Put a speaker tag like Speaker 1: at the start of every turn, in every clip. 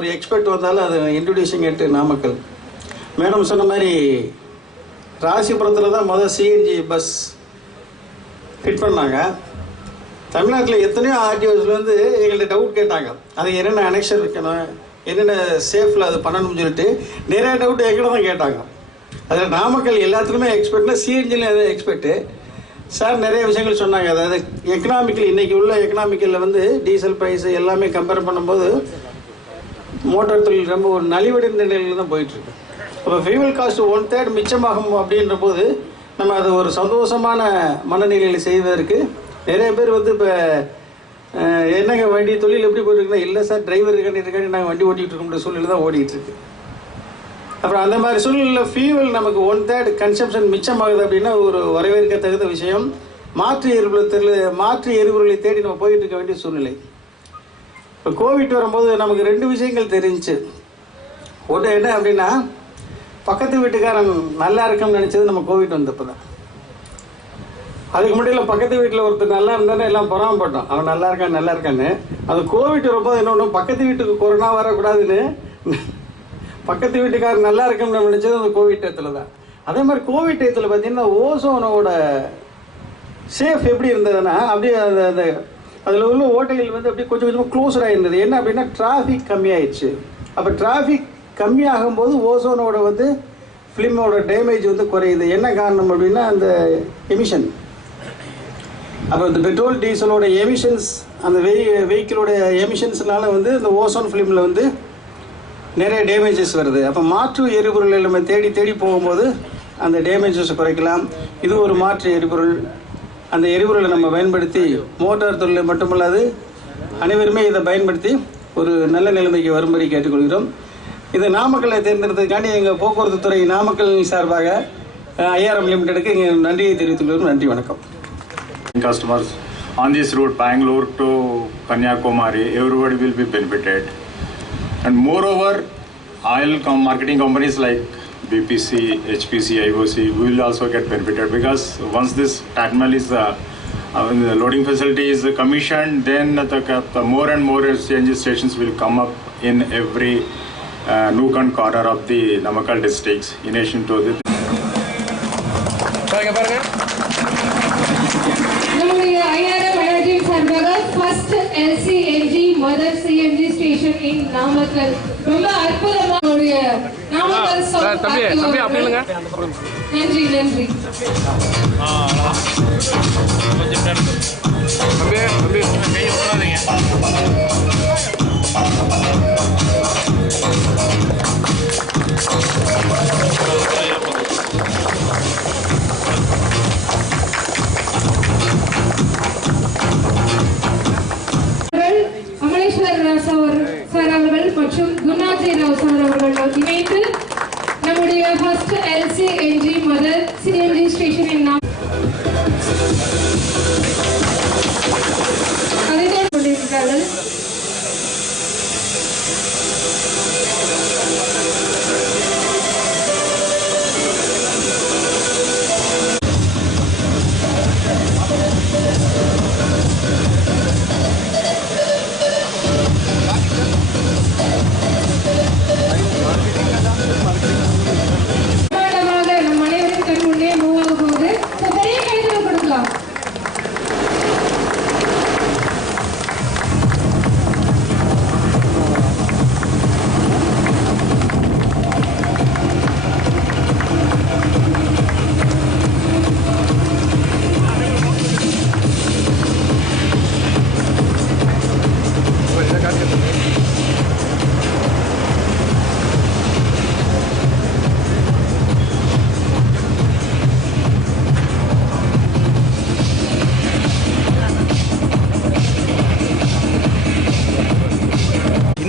Speaker 1: ஒரு எக்ஸ்பர்ட் வந்தாலும் அது இன்ட்ரடியூசிங் எட்டு நாமக்கல். மேடம் சொன்ன மாதிரி ராசிபுரத்தில் தான் முதல் சிஎன்ஜி பஸ் ஃபிட் பண்ணாங்க. தமிழ்நாட்டில் எத்தனையோ ஆர்டிஓஸில் வந்து எங்கள்கிட்ட டவுட் கேட்டாங்க. அது என்னென்ன அனெக்ஷன் வைக்கணும் என்னென்ன சேஃபில் அது பண்ணணும்னு சொல்லிட்டு நிறைய டவுட் எங்கிட்ட தான் கேட்டாங்க. அதில் நாமக்கல் எல்லாத்துலேயுமே எக்ஸ்பர்ட்னா சிஎன்ஜியில் எக்ஸ்பர்ட்டு சார் நிறைய விஷயங்கள் சொன்னாங்க. அதாவது எக்கனாமிக்கல் இன்றைக்கி உள்ள எக்கனாமிக்கலில் வந்து டீசல் ப்ரைஸ் எல்லாமே கம்பேர் பண்ணும்போது மோட்டார் தொழில் ரொம்ப ஒரு நலிவடைந்த நிலையில் தான் போயிட்டுருக்கு. அப்போ ஃபியூவல் காஸ்ட் ஒன் தேர்ட் மிச்சமாகும் அப்படின்ற போது நம்ம அது ஒரு சந்தோஷமான மனநிலையில் செய்வதற்கு நிறைய பேர் வந்து இப்போ என்னங்க வண்டி தொழில் எப்படி போயிட்டுருக்குன்னா இல்லை சார் டிரைவர் இருக்காண்டி இருக்காண்டி நாங்கள் வண்டி ஓட்டிகிட்டு இருக்கோம்ன்ற சூழ்நிலை தான் ஓடிட்டுருக்கு. அப்புறம் அந்த மாதிரி சூழ்நிலையில் ஃபியூவல் நமக்கு ஒன் தேர்ட் கன்சம்ஷன் மிச்சமாகுது அப்படின்னா ஒரு வரவேற்கத்தகுந்த விஷயம். மாற்று எரிபொருள் மாற்று எரிபொருளை தேடி நம்ம போயிட்டு இருக்க வேண்டிய சூழ்நிலை. இப்போ கோவிட் வரும்போது நமக்கு ரெண்டு விஷயங்கள் தெரிஞ்சிச்சு. ஒன்று என்ன அப்படின்னா பக்கத்து வீட்டுக்காரன் நல்லா இருக்கும்னு நினச்சது நம்ம கோவிட் வந்தப்போ தான் அதுக்கு முன்னாடி பக்கத்து வீட்டில் ஒருத்தர் நல்லா இருந்தானே எல்லாம் பொறாமப்பட்டோம் அவன் நல்லா இருக்கான் நல்லா இருக்கான்னு. அது கோவிட் வரும்போது என்ன ஒன்று பக்கத்து வீட்டுக்கு கொரோனா வரக்கூடாதுன்னு பக்கத்து வீட்டுக்காரர் நல்லா இருக்கும்னு நினச்சது அந்த கோவிட் டயத்தில் தான் அதே மாதிரி கோவிட் டயத்தில் பார்த்தீங்கன்னா ஓசோனோட சேஃப் எப்படி இருந்ததுன்னா அப்படியே அந்த அந்த அதில் உள்ள ஓட்டைகள் வந்து அப்படியே கொஞ்சம் கொஞ்சமாக க்ளோஸ்டாக இருந்தது என்ன அப்படின்னா டிராஃபிக் கம்மியாயிடுச்சு. அப்போ டிராஃபிக் கம்மியாகும் போது ஓசோனோட வந்து ஃபிலிமோட டேமேஜ் வந்து குறையுது. என்ன காரணம் அப்படின்னா அந்த எமிஷன் அப்போ இந்த பெட்ரோல் டீசலோட எமிஷன்ஸ் அந்த வெஹி வெஹிக்கிளோட எமிஷன்ஸ்னால வந்து இந்த ஓசோன் ஃபிலிமில் வந்து நிறைய டேமேஜஸ் வருது. அப்போ மாற்று எரிபொருளை நம்ம தேடி தேடி போகும்போது அந்த டேமேஜஸ் குறைக்கலாம். இது ஒரு மாற்று எரிபொருள். அந்த எரிபொருளை நம்ம பயன்படுத்தி மோட்டார் தொழிலை மட்டுமல்லாது அனைவருமே இதை பயன்படுத்தி ஒரு நல்ல நிலைமைக்கு வரும்படி கேட்டுக்கொள்கிறோம். இது நாமக்கல்லை தேர்ந்தெடுத்ததுக்காண்டி எங்கள் போக்குவரத்து துறை நாமக்கல் சார்பாக ஐஆர்எம் லிமிடெடுக்கு இங்கே நன்றியை தெரிவித்துள்ளோம் நன்றி வணக்கம்.
Speaker 2: Customers on this route Bangalore to Kanyakumari, everybody will be benefited. And moreover, oil com- marketing companies like BPC, HPC, IOC, we will also get benefited because once this terminal is uh, uh, the loading facility is commissioned, then the, the more and more exchange stations will come up in every uh, nook and corner of the Namakkal districts in addition to the.
Speaker 3: First LCA mother CNG station in Namakkal. ரொம்ப அற்புதமா நாமக்கல் நன்றி நன்றி.
Speaker 4: தம்பி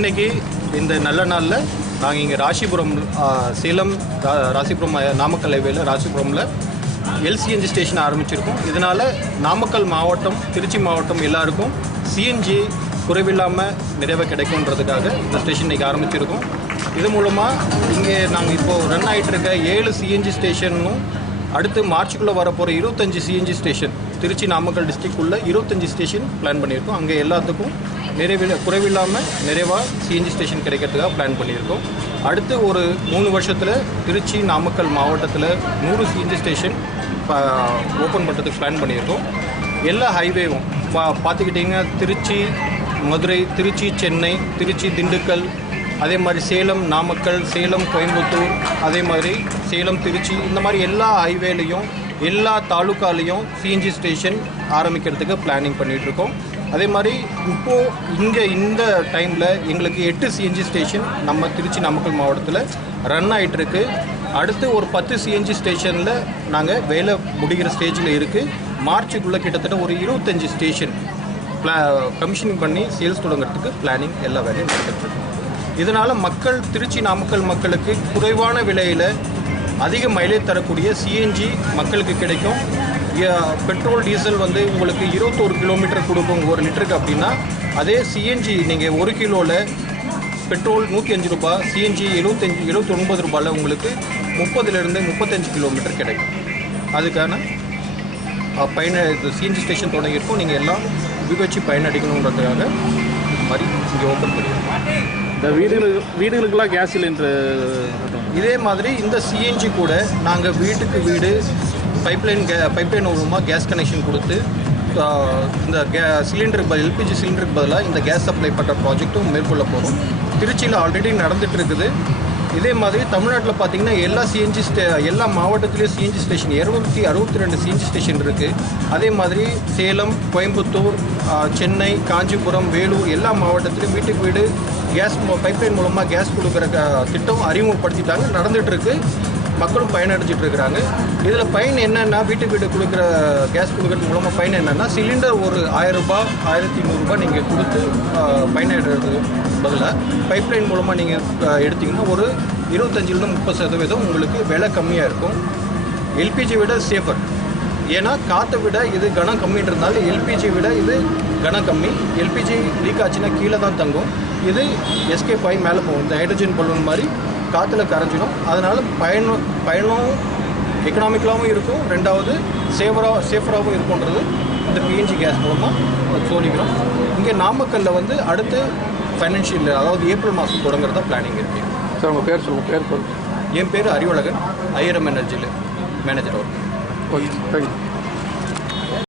Speaker 5: இன்னைக்கு இந்த நல்ல நாளில் நாங்கள் இங்கே ராசிபுரம் சேலம் ராசிபுரம் நாமக்கல் ஹைவேல ராசிபுரமில் எல்சிஎன்ஜி ஸ்டேஷன் ஆரம்பிச்சிருக்கோம். இதனால் நாமக்கல் மாவட்டம் திருச்சி மாவட்டம் எல்லாருக்கும் சிஎன்ஜி குறைவில்லாமல் நிறைவாக கிடைக்குன்றதுக்காக இந்த ஸ்டேஷன் இன்றைக்கி ஆரம்பிச்சிருக்கோம். இது மூலமாக இங்கே நாங்கள் இப்போது ரன் ஆகிட்டு இருக்க ஏழு சிஎன்ஜி ஸ்டேஷனும் அடுத்து மார்ச்சுக்குள்ளே வரப்போகிற இருபத்தஞ்சி CNG station Tiruchi Namakkal district உள்ள இருபத்தஞ்சி ஸ்டேஷன் பிளான் பண்ணியிருக்கோம். அங்கே எல்லாத்துக்கும் நிறைவில் குறைவில்லாமல் நிறைவாக சிஎன்ஜி ஸ்டேஷன் கிடைக்கிறதுக்காக பிளான் பண்ணியிருக்கோம். அடுத்து ஒரு மூணு வருஷத்தில் திருச்சி நாமக்கல் மாவட்டத்தில் நூறு சிஎன்ஜி ஸ்டேஷன் ஓப்பன் பண்ணுறதுக்கு பிளான் பண்ணியிருக்கோம். எல்லா ஹைவேவும் பா பார்த்துக்கிட்டிங்கன்னா திருச்சி மதுரை திருச்சி சென்னை திருச்சி திண்டுக்கல் அதே மாதிரி சேலம் நாமக்கல் சேலம் கோயம்புத்தூர் அதே மாதிரி சேலம் திருச்சி இந்த மாதிரி எல்லா ஹைவேலையும் எல்லா தாலுக்காலையும் சிஎன்ஜி ஸ்டேஷன் ஆரம்பிக்கிறதுக்கு பிளானிங் பண்ணிகிட்ருக்கோம் அதே மாதிரி இப்போது இங்கே இந்த டைமில் எங்களுக்கு எட்டு சிஎன்ஜி ஸ்டேஷன் நம்ம திருச்சி நாமக்கல் மாவட்டத்தில் ரன் ஆகிட்டுருக்கு அடுத்து ஒரு பத்து சிஎன்ஜி ஸ்டேஷனில் நாங்கள் வேலை முடிகிற ஸ்டேஜில் இருக்குது மார்ச்சுக்குள்ளே கிட்டத்தட்ட ஒரு இருபத்தஞ்சி ஸ்டேஷன் பிளா கமிஷனிங் பண்ணி சேல்ஸ் தொடங்குறதுக்கு பிளானிங் எல்லா வேலையும் நடந்துட்டுருக்கு. இதனால் மக்கள் திருச்சி நாமக்கல் மக்களுக்கு குறைவான விலையில் அதிக மைலேஜ் தரக்கூடிய சிஎன்ஜி மக்களுக்கு கிடைக்கும். பெட்ரோல் டீசல் வந்து உங்களுக்கு இருபத்தோரு கிலோமீட்டர் கொடுக்கும் ஒரு லிட்டருக்கு அப்படின்னா அதே சிஎன்ஜி நீங்கள் ஒரு கிலோவில் பெட்ரோல் நூற்றி அஞ்சு ரூபாய் சிஎன்ஜி எழுபத்தஞ்சி எழுபத்தி ஒன்பது ரூபாயில் உங்களுக்கு முப்பதுலேருந்து முப்பத்தஞ்சு கிலோமீட்டர் கிடைக்கும். அதுக்கான பயண சிஎன்ஜி ஸ்டேஷன் தொடங்கியிருக்கோம். நீங்கள் எல்லாம் உபயோகிச்சு பயனடிக்கணுன்றதுக்காக மாதிரி இங்கே ஓப்பன் பண்ணியிருக்கோம்.
Speaker 4: இந்த வீடுகளுக்கு வீடுகளுக்கெல்லாம் கேஸ் சிலிண்டர்
Speaker 5: இதே மாதிரி இந்த சிஎன்ஜி கூட நாங்கள் வீட்டுக்கு வீடு பைப்லைன் கே பைப்லைன் மூலமாக கேஸ் கனெக்ஷன் கொடுத்து இந்த கே சிலிண்டருக்கு பதில் எல்பிஜி சிலிண்டருக்கு பதிலாக இந்த கேஸ் சப்ளை பண்ணுற ப்ராஜெக்ட்டும் மேற்கொள்ள போகிறோம் திருச்சியில் ஆல்ரெடி நடந்துகிட்டு இருக்குது இதே மாதிரி தமிழ்நாட்டில் பார்த்தீங்கன்னா எல்லா சிஎன்ஜி ஸ்டே எல்லா மாவட்டத்துலேயும் சிஎன்ஜி ஸ்டேஷன் இரநூத்தி அறுபத்தி ரெண்டு சிஎன்ஜி ஸ்டேஷன் இருக்குது அதே மாதிரி சேலம் கோயம்புத்தூர் சென்னை காஞ்சிபுரம் வேலூர் எல்லா மாவட்டத்திலையும் வீட்டுக்கு வீடு கேஸ் பைப்லைன் மூலமாக கேஸ் கொடுக்குற திட்டம் அறிமுகப்படுத்திட்டாங்க. நடந்துட்டு இருக்கு மக்களும் பயனடைஞ்சிட்டு இருக்கிறாங்க இதில் பயன் என்னென்னா வீட்டுக்கு வீடு கொடுக்குற கேஸ் கொடுக்குறது மூலமாக பயன் என்னென்னா சிலிண்டர் ஒரு ஆயிரரூபா ஆயிரத்தி நூறுரூபா நீங்கள் கொடுத்து பயனடைறது பதிலாக பைப்லைன் மூலமாக நீங்கள் எடுத்தீங்கன்னா ஒரு இருபத்தஞ்சிலிருந்து முப்பது சதவீதம் உங்களுக்கு விலை கம்மியாக இருக்கும். எல்பிஜி விட சேஃபர் ஏன்னா காற்றை விட இது கனம் கம்மின்றதுனால எல்பிஜி விட இது கனம் கம்மி. எல்பிஜி லீக் ஆச்சுன்னா கீழே தான் தங்கும். இது எஸ்கேப் ஆகி மேலே போகும். இந்த ஹைட்ரஜன் பலூன் மாதிரி காற்றுல கரைஞ்சிடும். அதனால் பயணம் பயணம் எக்கனாமிக்கலாகவும் இருக்கும். ரெண்டாவது சேஃபராக சேஃபராகவும் இருக்கும்ன்றது இந்த பிஎன்ஜி கேஸ் மூலமாக சோழிக்கிறோம் இங்கே நாமக்கல்லில் வந்து அடுத்து ஃபைனான்ஷியல் அதாவது ஏப்ரல் மாதம் தொடங்குறதா பிளானிங் இருக்குது
Speaker 4: சார் உங்கள் பேர் சொல்லுங்கள் பேர் சொல்லுங்கள்
Speaker 5: என் பேர் Arivazhagan. IRM எனர்ஜியில் manager work
Speaker 4: okay thank you